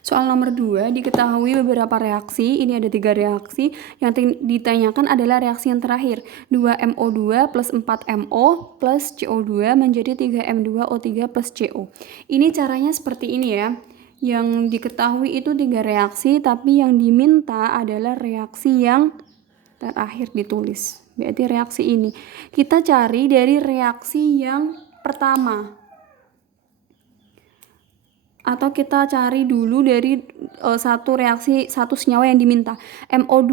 Soal nomor 2, diketahui beberapa reaksi. Ini ada 3 reaksi. Yang ditanyakan adalah reaksi yang terakhir. 2MO2 plus 4MO plus CO2 menjadi 3M2O3 plus CO. Ini caranya seperti ini ya. Yang diketahui itu 3 reaksi, tapi yang diminta adalah reaksi yang terakhir ditulis. Berarti reaksi ini. Kita cari dari reaksi yang pertama. Atau kita cari dulu dari satu reaksi, satu senyawa yang diminta. MO2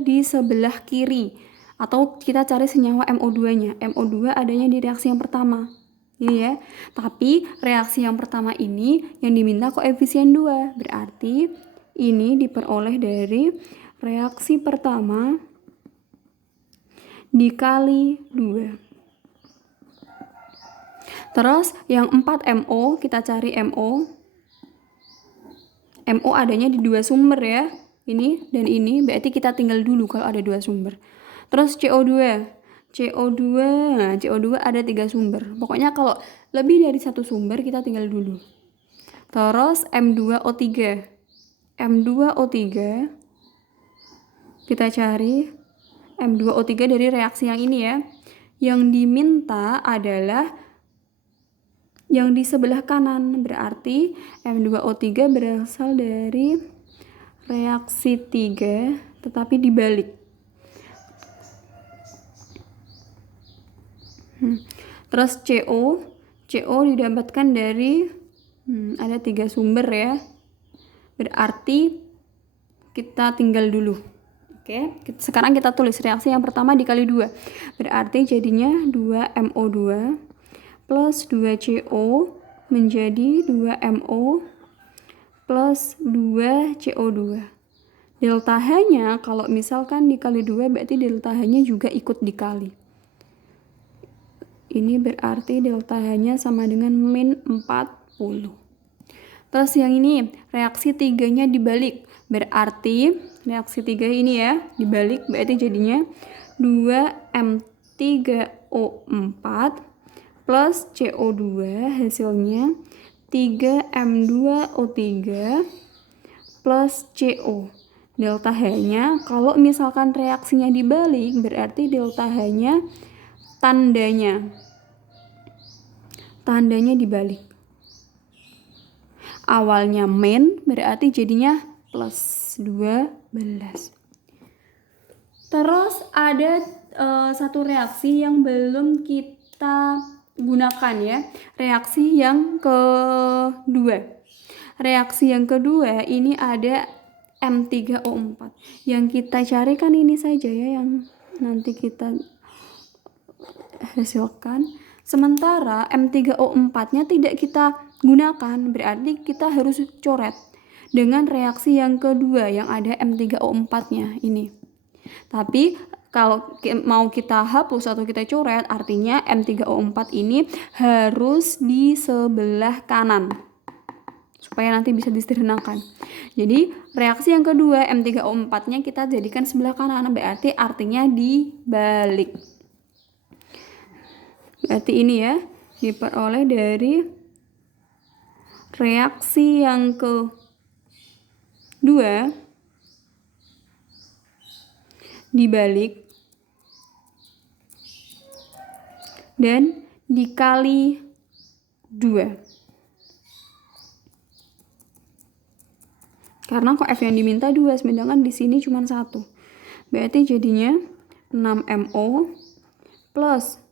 di sebelah kiri. Atau kita cari senyawa MO2-nya. MO2 adanya di reaksi yang pertama. Ini ya. Tapi reaksi yang pertama ini yang diminta koefisien 2. Berarti ini diperoleh dari reaksi pertama dikali 2. Terus yang 4MO, kita cari MO. MO adanya di 2 sumber ya. Ini dan ini, berarti kita tinggal dulu kalau ada 2 sumber. Terus CO2. Nah, CO2 ada 3 sumber. Pokoknya kalau lebih dari 1 sumber, kita tinggal dulu. Terus M2O3. M2O3, kita cari M2O3 dari reaksi yang ini ya. Yang diminta adalah yang di sebelah kanan, berarti M2O3 berasal dari reaksi 3 tetapi dibalik. Terus CO didapatkan dari ada 3 sumber ya. Berarti kita tinggal dulu. Oke, sekarang kita tulis reaksi yang pertama dikali 2. Berarti jadinya 2MO2 plus 2CO menjadi 2MO plus 2CO2. Delta H-nya kalau misalkan dikali 2 berarti delta H-nya juga ikut dikali. Ini berarti delta H-nya sama dengan min 40. Terus yang ini reaksi 3-nya dibalik. Berarti reaksi 3 ini ya dibalik, berarti jadinya 2M3O4 plus CO2 hasilnya 3M2O3 plus CO. Delta H-nya kalau misalkan reaksinya dibalik berarti delta H-nya tandanya dibalik. Awalnya min berarti jadinya plus 12. Terus ada satu reaksi yang belum kita gunakan ya. Reaksi yang kedua. Reaksi yang kedua ini ada M3O4. Yang kita cari kan ini saja ya yang nanti kita hasilkan. Sementara M3O4-nya tidak kita gunakan, berarti kita harus coret dengan reaksi yang kedua yang ada M3O4-nya ini. Tapi kalau mau kita hapus atau kita coret, artinya M3O4 ini harus di sebelah kanan supaya nanti bisa disederhanakan. Jadi reaksi yang kedua M3O4-nya kita jadikan sebelah kanan, berarti artinya dibalik. Berarti ini ya diperoleh dari reaksi yang kedua dibalik dan dikali 2. Karena F yang diminta 2, sedangkan di sini cuma 1. Berarti jadinya 6MO plus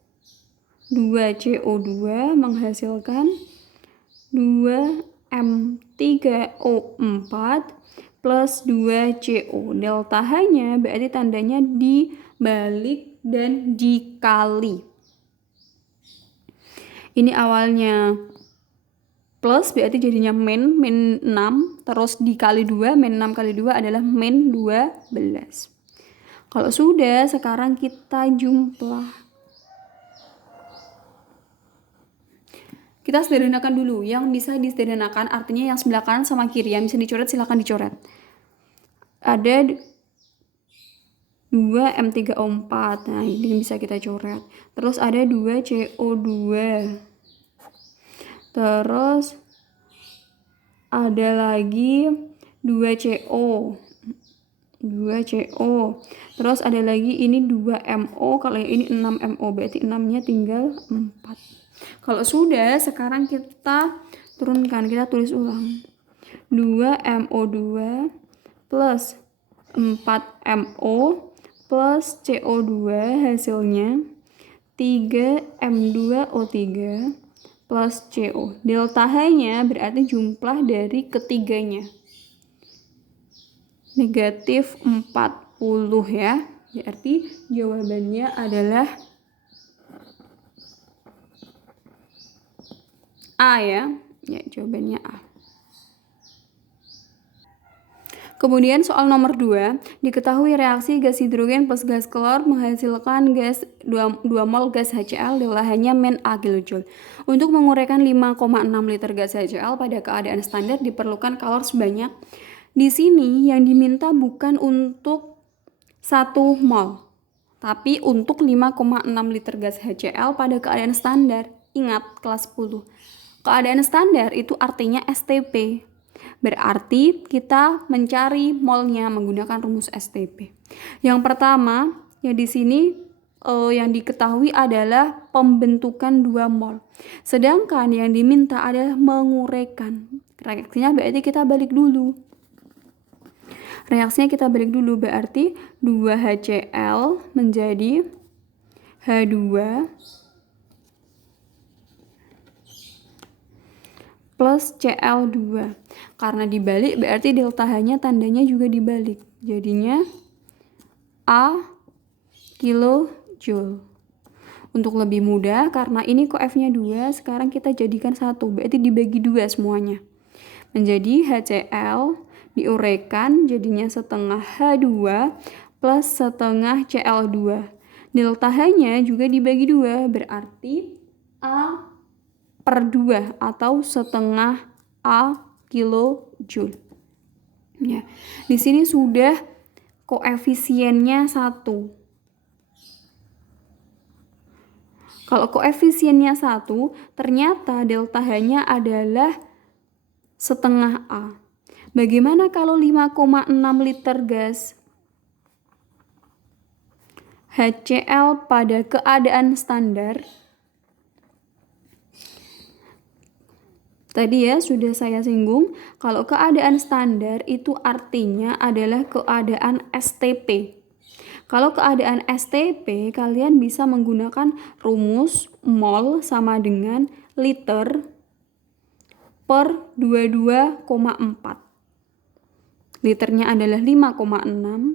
2CO2 menghasilkan 2M3O4 plus 2CO. Delta H-nya berarti tandanya dibalik dan dikali. Ini awalnya plus berarti jadinya min 6, terus dikali 2, min 6 kali 2 adalah min 12. Kalau sudah, sekarang kita jumlah. Kita sederhanakan dulu. Yang bisa disederhanakan artinya yang sebelah kanan sama kiri. Yang bisa dicoret silahkan dicoret. Ada 2M3O4. Nah, ini bisa kita coret. Terus ada 2CO2. Terus ada lagi 2CO. Terus ada lagi ini 2MO, kalau yang ini 6MO, berarti 6-nya tinggal 4. Kalau sudah, sekarang kita turunkan, kita tulis ulang. 2MO2 plus 4MO plus CO2 hasilnya 3M2O3 plus CO. Delta H-nya berarti jumlah dari ketiganya. Negatif 40 ya. Berarti jawabannya adalah A ya. Ya, jawabannya A. Kemudian soal nomor 2, diketahui reaksi gas hidrogen plus gas klor menghasilkan gas 2 mol gas HCl delta-H-nya min A kilojoule. Untuk menguraikan 5,6 liter gas HCl pada keadaan standar diperlukan kalor sebanyak. Di sini yang diminta bukan untuk 1 mol, tapi untuk 5,6 liter gas HCl pada keadaan standar. Ingat kelas 10. Keadaan standar itu artinya STP. Berarti kita mencari molnya menggunakan rumus STP. Yang pertama, ya di sini yang diketahui adalah pembentukan 2 mol. Sedangkan yang diminta adalah menguraikan. Reaksinya berarti kita balik dulu. Berarti 2HCl menjadi H2 plus Cl2. Karena dibalik berarti delta H-nya tandanya juga dibalik. Jadinya A kilojoule. Untuk lebih mudah, karena ini kok F-nya 2, sekarang kita jadikan 1. Berarti dibagi 2 semuanya. Menjadi HCl diuraikan jadinya setengah H2 plus setengah Cl2. Delta H-nya juga dibagi 2, berarti A per 2 atau setengah A kilojoule. Ya, di sini sudah koefisiennya 1. Kalau koefisiennya 1, ternyata delta H-nya adalah setengah A. Bagaimana kalau 5,6 liter gas HCl pada keadaan standar? Tadi ya sudah saya singgung, kalau keadaan standar itu artinya adalah keadaan STP. Kalau keadaan STP, kalian bisa menggunakan rumus mol sama dengan liter per 22,4. Liternya adalah 5,6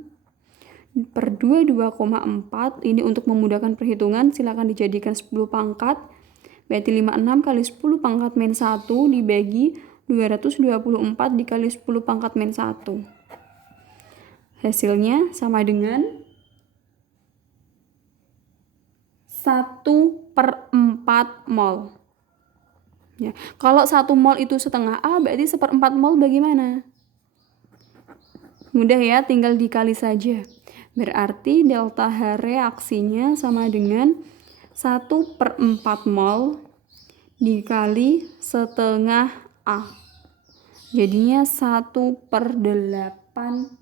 per 22,4. Ini untuk memudahkan perhitungan, silakan dijadikan 10 pangkat. Berarti 56 kali 10 pangkat min 1 dibagi 224 dikali 10 pangkat min 1. Hasilnya sama dengan 1/4 mol. Ya. Kalau 1 mol itu setengah A, berarti 1/4 mol bagaimana? Mudah ya, tinggal dikali saja. Berarti delta H reaksinya sama dengan 1/4 mol dikali setengah A. Jadinya 1/8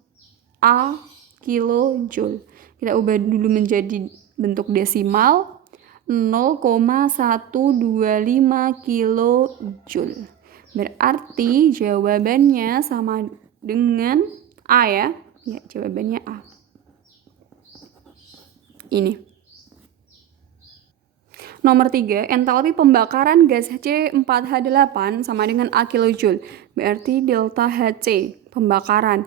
A kilojoule. Kita ubah dulu menjadi bentuk desimal, 0,125 kilojoule. Berarti jawabannya sama dengan A ya. Ya, jawabannya A. Ini. Nomor 3, entalpi pembakaran gas C4H8 sama dengan A kilojoule. Berarti delta Hc pembakaran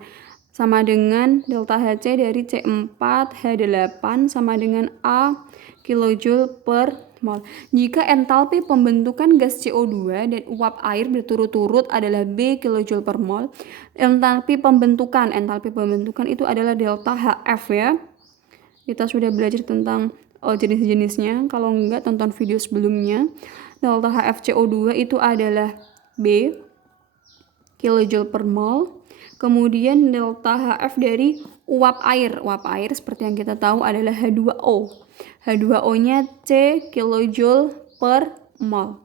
sama dengan delta Hc dari C4H8 sama dengan A kilojoule per mol. Jika entalpi pembentukan gas CO2 dan uap air berturut-turut adalah B kilojoule per mol, entalpi pembentukan itu adalah delta HF ya. Kita sudah belajar tentang jenis-jenisnya. Kalau enggak, tonton video sebelumnya. Delta HF CO2 itu adalah B kilojoule per mol. Kemudian delta HF dari uap air. Uap air seperti yang kita tahu adalah H2O. H2O-nya C kilojoule per mol.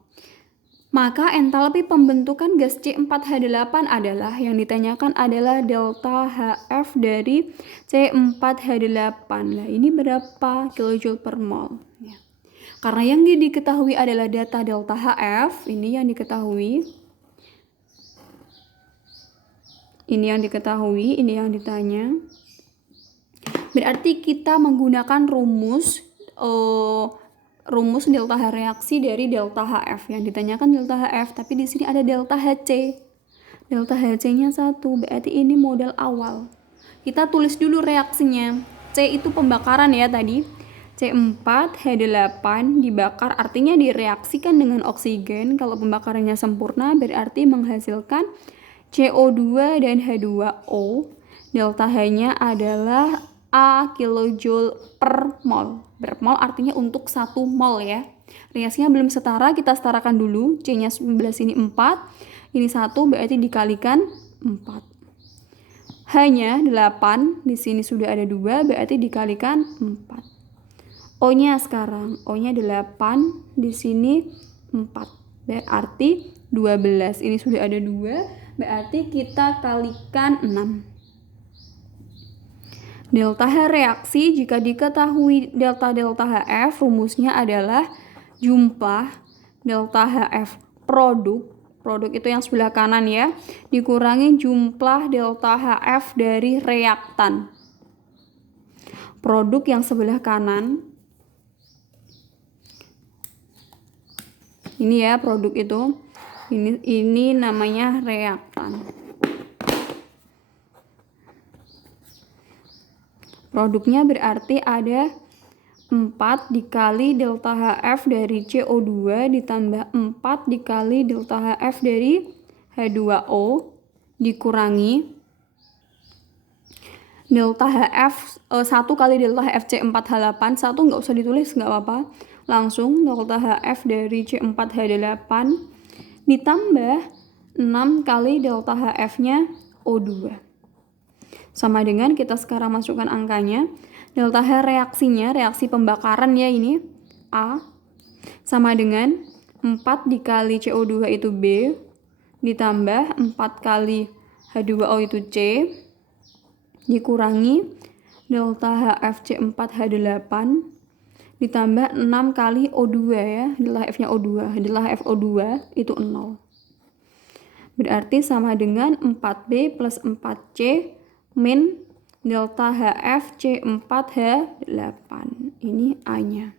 Maka entalpi pembentukan gas C4H8 adalah, yang ditanyakan adalah delta HF dari C4H8. Nah, ini berapa kilojoule per mol? Ya. Karena yang diketahui adalah data delta HF, ini yang diketahui. Ini yang diketahui, ini yang ditanya. Berarti kita menggunakan rumus delta H reaksi dari delta HF. Yang ditanyakan delta HF, tapi di sini ada delta HC. Delta HC-nya 1, berarti ini modal awal. Kita tulis dulu reaksinya. C itu pembakaran ya tadi. C4H8 dibakar, artinya direaksikan dengan oksigen. Kalau pembakarannya sempurna berarti menghasilkan CO2 dan H2O. Delta H-nya adalah A kilojoule per mol. Per mol artinya untuk 1 mol ya. Reaksinya belum setara, kita setarakan dulu. C-nya 11, ini 4. Ini 1, berarti dikalikan 4. H-nya 8, di sini sudah ada 2, berarti dikalikan 4. O-nya sekarang, O-nya 8, di sini 4. Berarti 12. Ini sudah ada 2. Berarti kita kalikan 6. Delta H reaksi, jika diketahui delta HF, rumusnya adalah jumlah delta HF produk itu yang sebelah kanan ya, dikurangi jumlah delta HF dari reaktan. Produk yang sebelah kanan, ini ya produk itu. Ini namanya reaktan. Produknya berarti ada 4 dikali delta HF dari CO2 ditambah 4 dikali delta HF dari H2O dikurangi delta HF 1 kali delta HF C4H8. 1 nggak usah ditulis, nggak apa-apa. Langsung delta HF dari C4H8 ditambah 6 kali delta HF-nya O2. Sama dengan kita sekarang masukkan angkanya. Delta H reaksinya, reaksi pembakaran ya ini, A. Sama dengan 4 dikali CO2 itu B. Ditambah 4 kali H2O itu C. Dikurangi delta HF C4H8. Ditambah 6 kali O2 ya, delta HF-nya O2. Delta HF O2 itu 0. Berarti sama dengan 4B plus 4C min delta HF C4H8. Ini A-nya.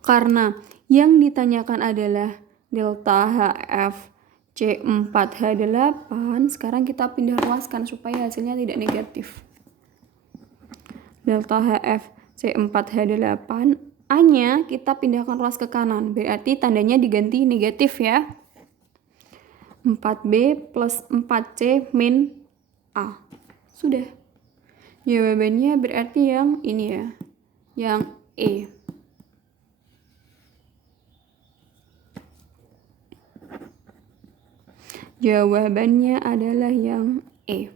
Karena yang ditanyakan adalah delta HF C4H8, sekarang kita pindah ruaskan supaya hasilnya tidak negatif. Delta HF C4H8, A-nya kita pindahkan ruas ke kanan, berarti tandanya diganti negatif ya. 4B plus 4C min A. Sudah. Jawabannya berarti yang ini ya, yang E. Jawabannya adalah yang E.